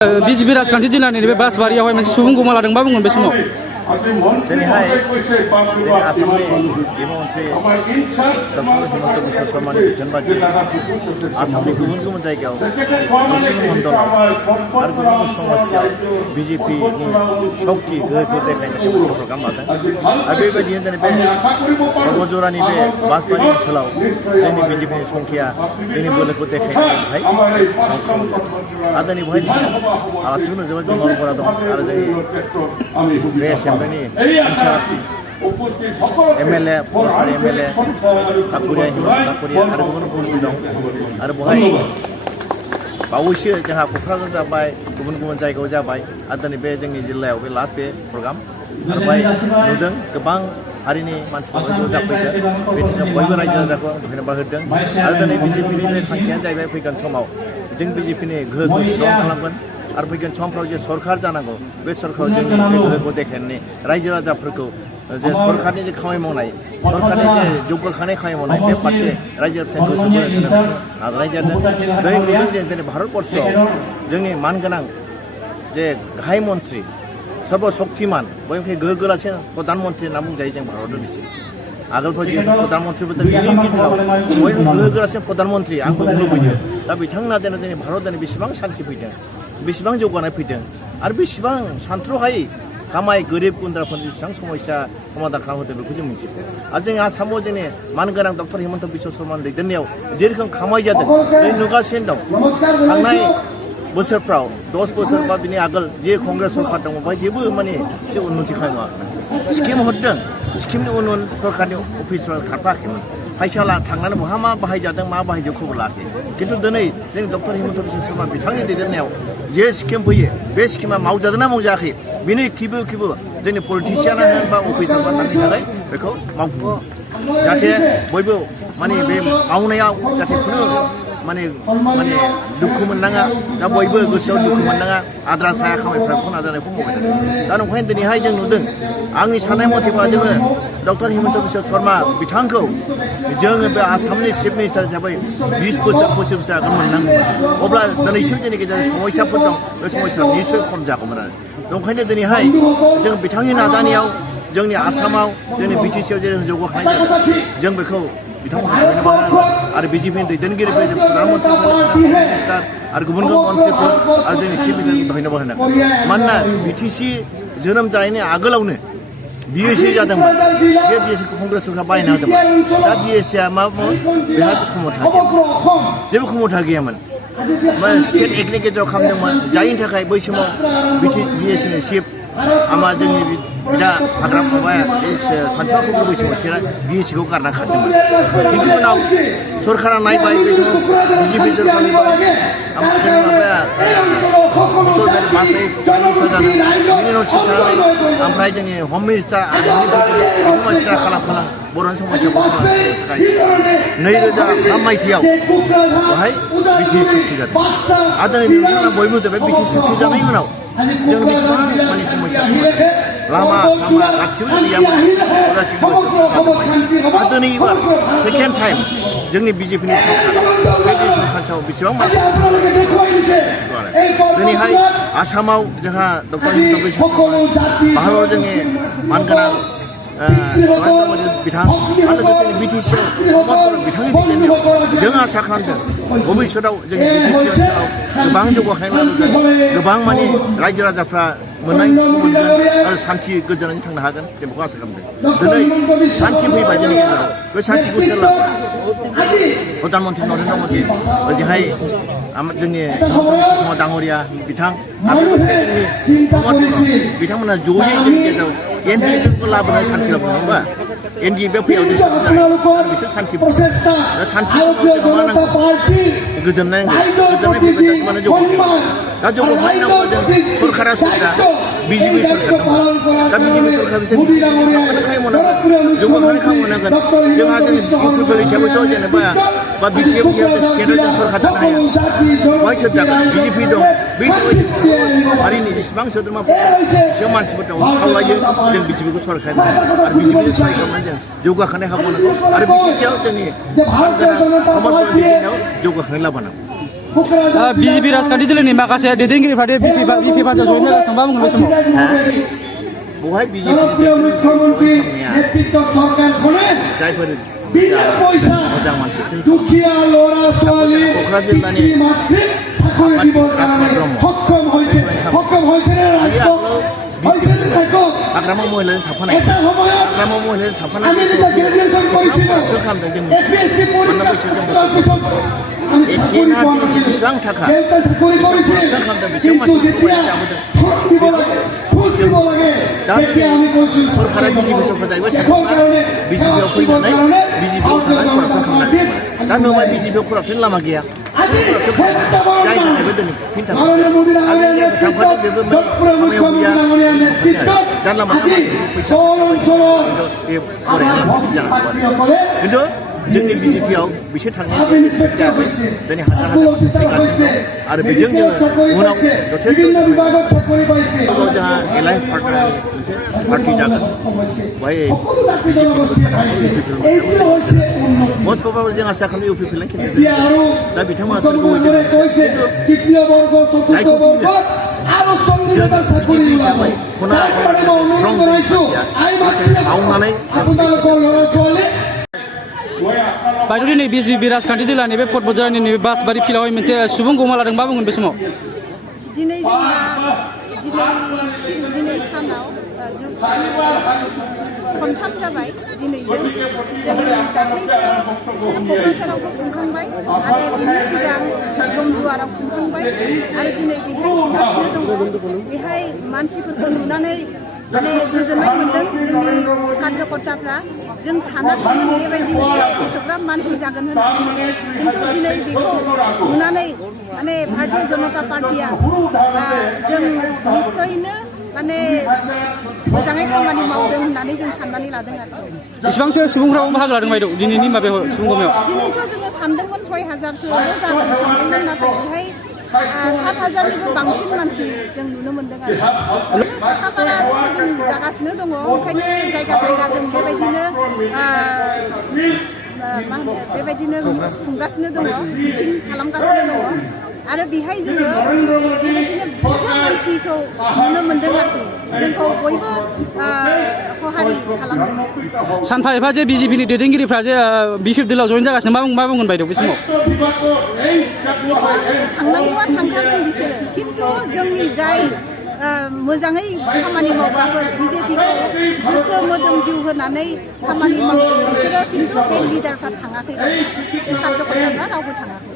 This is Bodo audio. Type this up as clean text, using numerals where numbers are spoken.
बिजेपि राजखान्थि दिनानि बे बासबारियावहाय मोनसे सुबुं गोमालादों मा बुंगोन बे समाव दिनैहाय जोंनि आसामनि गृह मन्थ्रि डक्टर हिमन्त बिश्व शर्मानि बिथोन बादियै आसामनि गुबुन गुबुन जायगायाव गुबुन मण्डलाव आरो गुबुन गुबुन समस्तियाव बिजेपिनि शक्ति गोहोखौ देखायनो थाखाय प्रग्राम लादों आरो बेबायदिनो दिनै बे सर्बजरानि बे बासबारि ओनसोलाव जोंनि बिजेपिनि संख्या जोंनि बोलोखौ देखायनो थाखाय आरो दिनै बेवहाय जोङो आलासिफोरनो जोबोद बिमुखफोरा दं आरो जोंनि बे एसेम्ब्लिनि इनचार्ज एमएलए बर'हारि एमएलए ठाकुरिया हिमन्त ठाकुरिया आरो गुबुन गुबुन दं आरो बेवहाय बावैसो जोंहा क'क्राझार जाबाय गुबुन गुबुन जायगायाव जाबाय आरो दिनै बे जोंनि जिल्लायाव बे लास्ट बे प्रग्राम आरो बेवहाय नुदों गोबां हारिनि मानसिफोरखौ ज' जाफैदों बेनि सायाव बयबो रायजो राजाखौ आं धन्यबाद होदों आरो दिनै बिजेपिनि बे थांखियानो जाहैबाय फैगोन समाव जों बिजेपिनि गोहोखौ स्ट्रं खालामगोन आरो फैगोन समफ्राव जे सरकार जानांगौ बे सरकाराव जोंनि बे गोहोखौ देखायनानै रायजो राजाफोरखौ जे सरकारनि जे खामानि मावनाय सरकारनि जे जौगाखांनाय खामानि मावनाय बे फारसे रायजो राजाफोरखौ गोसो बोनो नाजानाय जादों दिनै नुदों जे दिनै भारतबर्षआव जोंनि मानगोनां जे गाहाय मन्थ्रि सर्बशक्तिमान बयनिख्रुइ गोहो गोरासिन प्रधान मन्थ्रि होनना बुंजायो जों भारताव दिनैसिम आगोलफ्राव जे प्रधान मन्थ्रिफोर बिनि गेजेराव बयनिख्रुइ गोहो गोरासिन प्रधान मन्थ्रि आं बुंनो लुबैयो दा बिथांमोना दिनै भारताव दिनै बेसेबां सान्थि फैदों बेसेबां जौगानाय फैदों आरो बेसेबां सानथ्र'हायै खामाय गोरिब गुन्द्राफोरनि बेसेबां समस्या समाधान खालामहोदों बेखौ जों मिथिगौ आरो जोंनि आसामाव जोंनि मानगोनां डक्टर हिमन्त बिश्व शर्मानि दैदेननायाव जे रोखोम खामाय जादों जों नुगासिनो दं थांनाय बोसोरफ्राव 10 बोसोर बा बिनि आगोल जे कंग्रेस सरकार दङ बेवहाय जेबो माने एसे उन्नति खालामाखैमोन स्किम हरदों स्किमनि उन उन सरकारनि अफिसफ्रा खारफाखैमोन फैसा थांनानै बहा मा बाहायजादों मा बाहायजों खबर लायाखै खिन्थु दिनै जोंनि डक्टर हिमन्त बिश्व शर्मा बिथांनि दैदेननायाव जे स्किम फैयो बे स्किमा मावजादों ना मावजायाखै बिनि खिबो जोंनि पलिटिसियाना होन बा अफिसार बा नांगौ नालाय बेखौ मावफुङो जाहाथे बयबो माने बे मावनायाव जाहाथे खुनु माने दुखु मोननाङा दा बयबो गोसोआव दुखु मोननाङा आद्रा साया खामानिफ्रा नाजानायखौ मावबाय थादों दा नंखायनो दिनैहाय जों नुदों आंनि साननाय मथेबा जोङो डक्टर हिमन्त बिश्व शर्मा बिथांखौ जोङो बे आसामनि चिफ मिनिस्टार हिसाबै 20 बोसोरसो आगोल मोननांगौमोन अब्ला दिनैसिम जोंनि गेजेराव समस्याफोर दं बे समस्या निस्सय खम जागौमोन आरो ओंखायनो दिनैहाय जों बिथांनि नाजानायाव जोंनि आसामाव जोंनि बिटिसिआव जे जौगाखांनाय जादों जों बेखौ बिथांमोनखौ आरो बिजेपिनि दैदेनगिरिफोर प्रधान मन्थ्रि आरो गुबुन गुबुन मन्थ्रिफोर आरो जोंनि चिफ मिनिस्टारखौ धन्यबाद होनांगोन मानोना बिटिसि जोनोम जानायनि आगोलावनो बिएसि जादोंमोन बे बिएससिखौ कंग्रेस सरकार बायना होदोंमोन दा बिएससिआ मामोन बेहा क्षमता गैयामोन जेबो क्षमता गैयामोन स्टेट एक्टनि गेजेराव खालामदोंमोन जायनि थाखाय बै समाव बिएससिनि चिफ आमा जोंनि दा हाग्रा माबाया सानसुमाखौ बै समाव बिएससिखौ गारना खारदोंमोन खिन्थु उनाव सरकारा नायबाय बे समाव बिजेपि सरकारनि माबाया ओमफ्राय जोंनि हम मिनिस्टार खालाम बर'नि समस्याखौ थाखाय 2003 मायथाइयाव बेवहाय बिटिसि सुक्ति जादों आरो दिनै बयबो बे बिटिसि सुक्ति जानायनि उनाव जों बेसेबां माने समस्या लामा गासिबो गैयामोन आरो दिनै एबार सेकेन्ड टाइम जोंनि बिजेपिनि सरकार बे सरकारआव बेसेबां दिनैहाय आसामाव जोंहा डक्टर हिमन्त बिश्व शर्मा भारताव जोंनि मानगोनां बिथां आरो लोगोसे बिटिसिआव बिथांनि दैदेननायाव जों आसा खालामदों भबिष्यतआव जोंनि बिटिसि ओनसोलाव गोबां जौगाखांनाय लाबोगोन गोबां माने रायजो राजाफ्रा मोननाय मोनगोन आरो सान्थि गोजोननानै थांनो हागोन जों बेखौ आसा खालामदों दिनै सान्थि फैबाय जोंनि गेजेराव बे सान्थिखौ सोर प्रधान मन्त्रि नरेन्द्र मदि ओजोंहाय जोंनि दाङरिया बिथां बिथांमोना जयै जोंनि गेजेराव एनडिएफखौ लाबोनानै सान्थि लाबोनो नङा एनडिएफ फैयाव बिसोर सान्थि दा सान्थि गोजोननाय फैबाय माने दा जौगाखांनाय नांगौ जों सरकारा सुबिदा बिजेपि सरकार दा बिजेपि सरकार बिसोर खामानि मावनांगोन जोंहा जोंनि पिपल हिसाबैथ' जेनेबा बा बिटिएफ सेन्ट्रेलजों सरकार जानो हाया बेवहाय सोर जागोन बिजेपि दं बे हिसाबै हारिनि जेसेबां सोद्रोमाफोर एसेबां मानसिफोर दं खावलायो जों बिजेपिखौ सरकार आरो बिजेपिखौ सहाय खालामनानै जों जौगाखांनाय हाबावनांगौ आरो बिटिसिआव जोंनि गोनां खामानिफोर दैदेननायाव जौगाखांनाय लाबोनांगौ BJP राजखान्थि दोलोनि माखासे दैदेनगिरिफ्रा बिपि पार्टियाव जयेन जागासिनो मा बुंगोन बे समाव बहाय जायफोर मोजां मानसि क'क्राझार जिल्लानि हाग्रामा महिलाजों थाफानाय हाग्रामा महिलाजों थाफानाय बेसेबां थाखा सरकारा बिजेपि सरकार जाहैबाय बिजेपिआव फैनानै बिजेपिआव थांनानै करापसन खालामनाय दा नोंबा बिजेपिआव करापसन लामा गैया जाय थाखायबो दिनै फिन जानला खिन्थु जोंनि बिजेपिआव बिसोर थांनाय दिनै हाजार आरो बेजों जोङो उनाव जथेस्थ' जोंहा एलायन्स पार्टनार मोनसे पार्टि जागोन बेहाय मस्ट प्रबाबल जों आसा खालामो इउपि फिल्ड केन्डिडेट दा बिथांमोना सोरखौ मावनानै बायद' दिनै बिजेपि राजखान्थि दोलानि बे फट बजारनि नैबे बासबारि फिल्डआवहाय मोनसे सुबुं गमा लादों मा बुंगोन बे समाव दिनै सानाव खनथाम जाबाय दिनै जों दाख्लैसो क'क्राझारावबो खुंखांबाय आरो बिनि सिगां जमदुवाराव खुंखांबाय आरो दिनै बेहाय खुंगासिनो दङ बेहाय मानसिफोरखौ नुनानै माने गोजोननाय मोन्दों जोंनि कार्यकर्ताफ्रा जों सानाखैमोन बेबायदि एथ'ग्राब मानसि जागोन होननानै खिन्थु दिनै बेखौ नुनानै माने भारतीय जनता पार्टिया जों निस्सयनो माने मोजाङै खामानि मावदों होननानै जों साननानै लादों आरो बेसेबांसो सुबुंफ्राबो बाहागो लादों बायद' दिनैनि माबायाव सुबुं गमायाव दिनैथ' जोङो सानदोंमोन 6,000सोल' जागोन सानदोंमोन नाथाय बेहाय 7,000निबो बांसिन मानसि जों नुनो मोन्दों आरो साखाफारा जों जागासिनो दङ ओंखायनो जायगा जों बेबायदिनो मा होनो बेबायदिनो खुंगासिनो दङ मिटिं खालामगासिनो दङ आरो बेहाय जोङो बेबायदिनो बुरजा मानसिखौ नुनो मोन्दों आरोखि जोंखौ बयबो खहारि खालामदों सानफा एफा जे बिजेपिनि दैदेनगिरिफ्रा जे बिपि दोलोआव जयेन जागासिनो मा बुंगोन बायद' बे समाव थांनांगौआ थांखागोन बिसोरो खिन्थु जोंनि जाय मोजाङै खामानि मावग्राफोर बिजेपिखौ गोसो मोदोम जिउ होनानै खामानि मावदों बिसोरो खिन्थु बे लिडारफ्रा थाङाखै कार्यकर्ताफ्रा रावबो थाङाखै